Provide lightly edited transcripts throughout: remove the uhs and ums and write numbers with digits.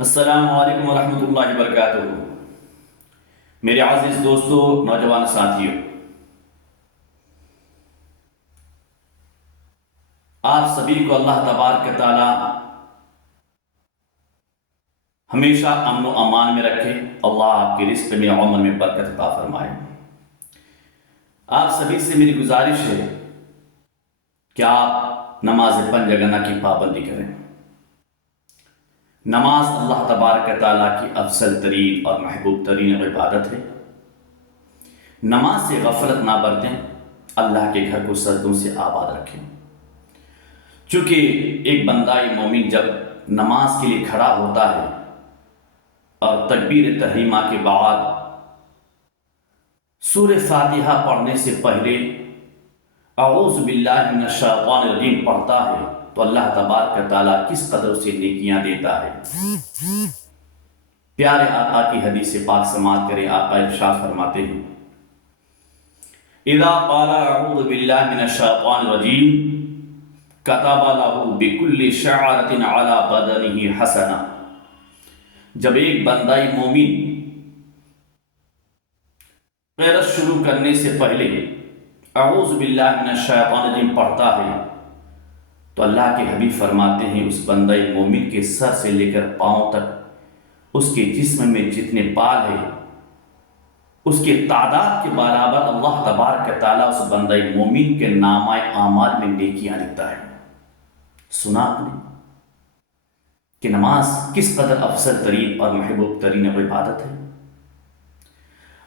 السلام علیکم ورحمۃ اللہ وبرکاتہ۔ میرے عزیز دوستو، نوجوان ساتھیوں، آپ سبھی کو اللہ تبارک تعالی ہمیشہ امن و امان میں رکھے۔ اللہ آپ کے رزق میں، عمر میں برکت عطا فرمائے۔ آپ سبھی سے میری گزارش ہے کہ آپ نماز پنج جگہ کی پابندی کریں۔ نماز اللہ تبارک تعالیٰ کی افضل ترین اور محبوب ترین عبادت ہے۔ نماز سے غفلت نہ برتیں، اللہ کے گھر کو سجدوں سے آباد رکھیں۔ چونکہ ایک بندہ مومن جب نماز کے لیے کھڑا ہوتا ہے اور تکبیر تحریمہ کے بعد سورہ فاتحہ پڑھنے سے پہلے اعوذ باللہ من الشیطان الرجیم پڑھتا ہے تو اللہ تبارک تعالیٰ کس قدر اسے نیکیاں دیتا ہے۔ پیارے آقا کی حدیث پاک سماعت کریں۔ آقا ارشاد فرماتے ہیں، اذا قال اعوذ باللہ من الشیطان الرجیم كتب له بكل شعرة على بدنه حسنہ۔ جب ایک بندہ مومن قرأت شروع کرنے سے پہلے اعوذ باللہ من الشیطان الرجیم پڑھتا ہے تو اللہ کے حبیب فرماتے ہیں اس بندہ مومن کے سر سے لے کر پاؤں تک اس کے جسم میں جتنے بال ہیں اس کے تعداد کے برابر اللہ تبارک تعالیٰ اس بندہ مومن کے نامہ اعمال میں نیکیاں لکھتا ہے۔ سنا آپ نے کہ نماز کس قدر افضل ترین اور محبوب ترین عبادت ہے،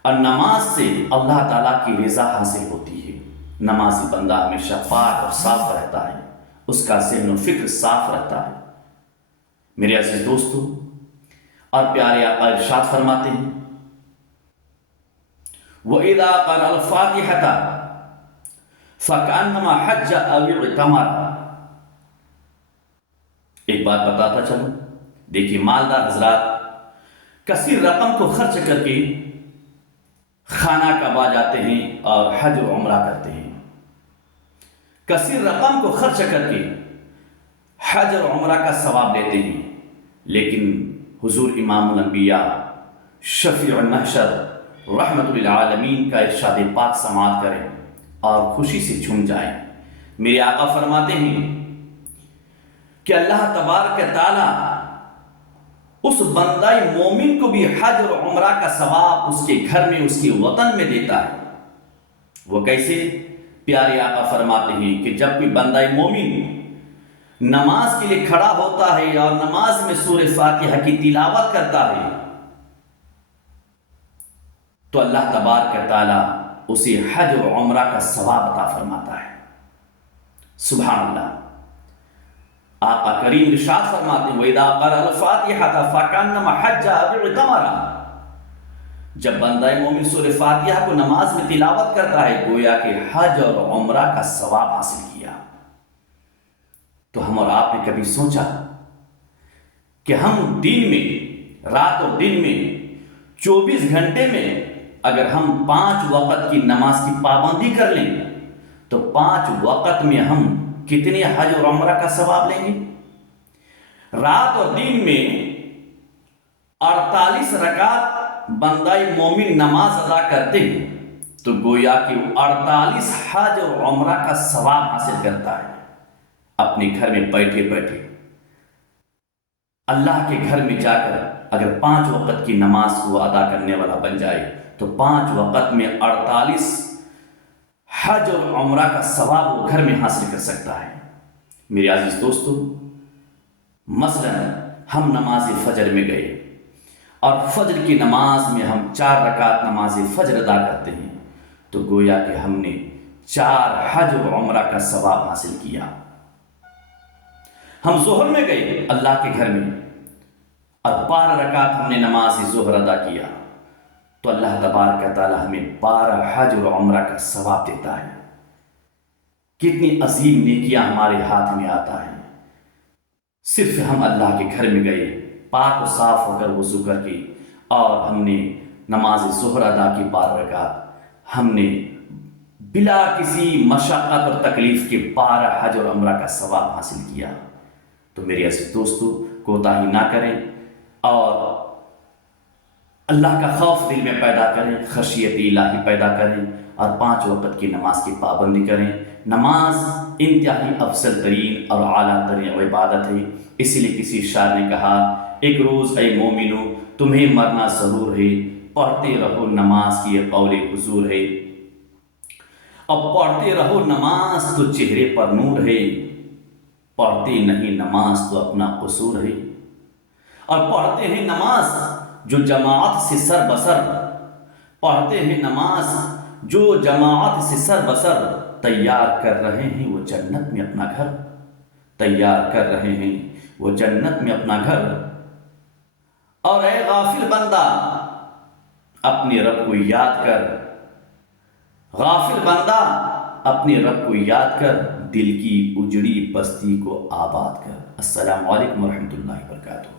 اور نماز سے اللہ تعالیٰ کی رضا حاصل ہوتی ہے۔ نمازی بندہ ہمیشہ پاک اور صاف رہتا ہے، اس کا ذہن و فکر صاف رہتا ہے۔ میرے عزیز دوستو اور پیارے آقا ارشاد فرماتے ہیں، وَإِذَا قَرَأَ الْفَاتِحَةَ فَكَأَنَّمَا حَجَّ أَوِ اعْتَمَرَ۔ ایک بات بتاتا چلوں، دیکھیے مالدار حضرات کثیر رقم کو خرچ کر کے خانہ کعبہ جاتے ہیں اور حج و عمرہ کرتے ہیں، کثیر رقم کو خرچ کر کے حج اور عمرہ کا ثواب لیتے ہیں، لیکن حضور امام الانبیاء شفیع المحشر رحمت للعالمین کا ارشاد پاک سماعت کریں اور خوشی سے جھوم جائیں۔ میرے آقا فرماتے ہیں کہ اللہ تبارک تعالیٰ اس بندہ مومن کو بھی حج اور عمرہ کا ثواب اس کے گھر میں، اس کے وطن میں دیتا ہے۔ وہ کیسے؟ پیارے آقا فرماتے ہیں کہ جب کوئی بندہ مومن نماز کے لیے کھڑا ہوتا ہے اور نماز میں سورہ فاتحہ کی تلاوت کرتا ہے تو اللہ تبارک تعالیٰ اسے حج اور عمرہ کا ثواب عطا فرماتا ہے۔ سبحان اللہ۔ آقا کریم ارشاد فرماتے ہیں، وَإِذَا قَرَأَ الْفَاتِحَةَ فَكَأَنَّمَا حَجَّ أَوِ اعْتَمَرَ۔ جب بندہ مومن سورہ فاتحہ کو نماز میں تلاوت کرتا ہے گویا کہ حج اور عمرہ کا ثواب حاصل کیا۔ تو ہم اور آپ نے کبھی سوچا کہ ہم دن میں، رات اور دن میں 24 گھنٹے میں اگر ہم 5 وقت کی نماز کی پابندی کر لیں تو 5 وقت میں ہم کتنے حج اور عمرہ کا ثواب لیں گے؟ رات اور دن میں 48 رکعت بندہ مومن نماز ادا کرتے ہیں تو گویا کہ 48 حج اور عمرہ کا ثواب حاصل کرتا ہے۔ اپنے گھر میں بیٹھے بیٹھے اللہ کے گھر میں جا کر اگر 5 وقت کی نماز کو ادا کرنے والا بن جائے تو 5 وقت میں 48 حج اور عمرہ کا ثواب وہ گھر میں حاصل کر سکتا ہے۔ میرے عزیز دوستو، مثلا ہم نماز فجر میں گئے اور فجر کی نماز میں ہم 4 رکعت نماز فجر ادا کرتے ہیں تو گویا کہ ہم نے 4 حج اور عمرہ کا ثواب حاصل کیا۔ ہم ظہر میں گئے اللہ کے گھر میں اور 12 رکعت ہم نے نماز ظہر ادا کیا تو اللہ تبارک تعالیٰ ہمیں 12 حج اور عمرہ کا ثواب دیتا ہے۔ کتنی عظیم نیکیاں ہمارے ہاتھ میں آتا ہے۔ صرف ہم اللہ کے گھر میں گئے، پاک و صاف ہو کر وضو کر کے اور ہم نے نماز ظہر ادا کی 12 رکعت، ہم نے بلا کسی مشقت اور تکلیف کے 12 حج اور عمرہ کا ثواب حاصل کیا۔ تو میرے عزیز دوستو، کوتاہی نہ کریں اور اللہ کا خوف دل میں پیدا کریں، خشیت الہی پیدا کریں، اور 5 وقت کی نماز کی پابندی کریں۔ نماز انتہائی افضل ترین اور اعلیٰ ترین عبادت ہے، اسی لیے کسی شاعر نے کہا، ایک روز اے مومنو تمہیں مرنا ضرور ہے، پڑھتے رہو نماز کی یہ قول حضور ہے۔ اب پڑھتے رہو نماز تو چہرے پر نور ہے، پڑھتے نہیں نماز تو اپنا قصور ہے۔ اور پڑھتے ہیں نماز جو جماعت سے سر بسر، پڑھتے ہیں نماز جو جماعت سے سر بسر، تیار کر رہے ہیں وہ جنت میں اپنا گھر، تیار کر رہے ہیں وہ جنت میں اپنا گھر۔ اور اے غافل بندہ اپنے رب کو یاد کر، غافل بندہ اپنے رب کو یاد کر، دل کی اجڑی بستی کو آباد کر۔ السلام علیکم ورحمۃ اللہ وبرکاتہ۔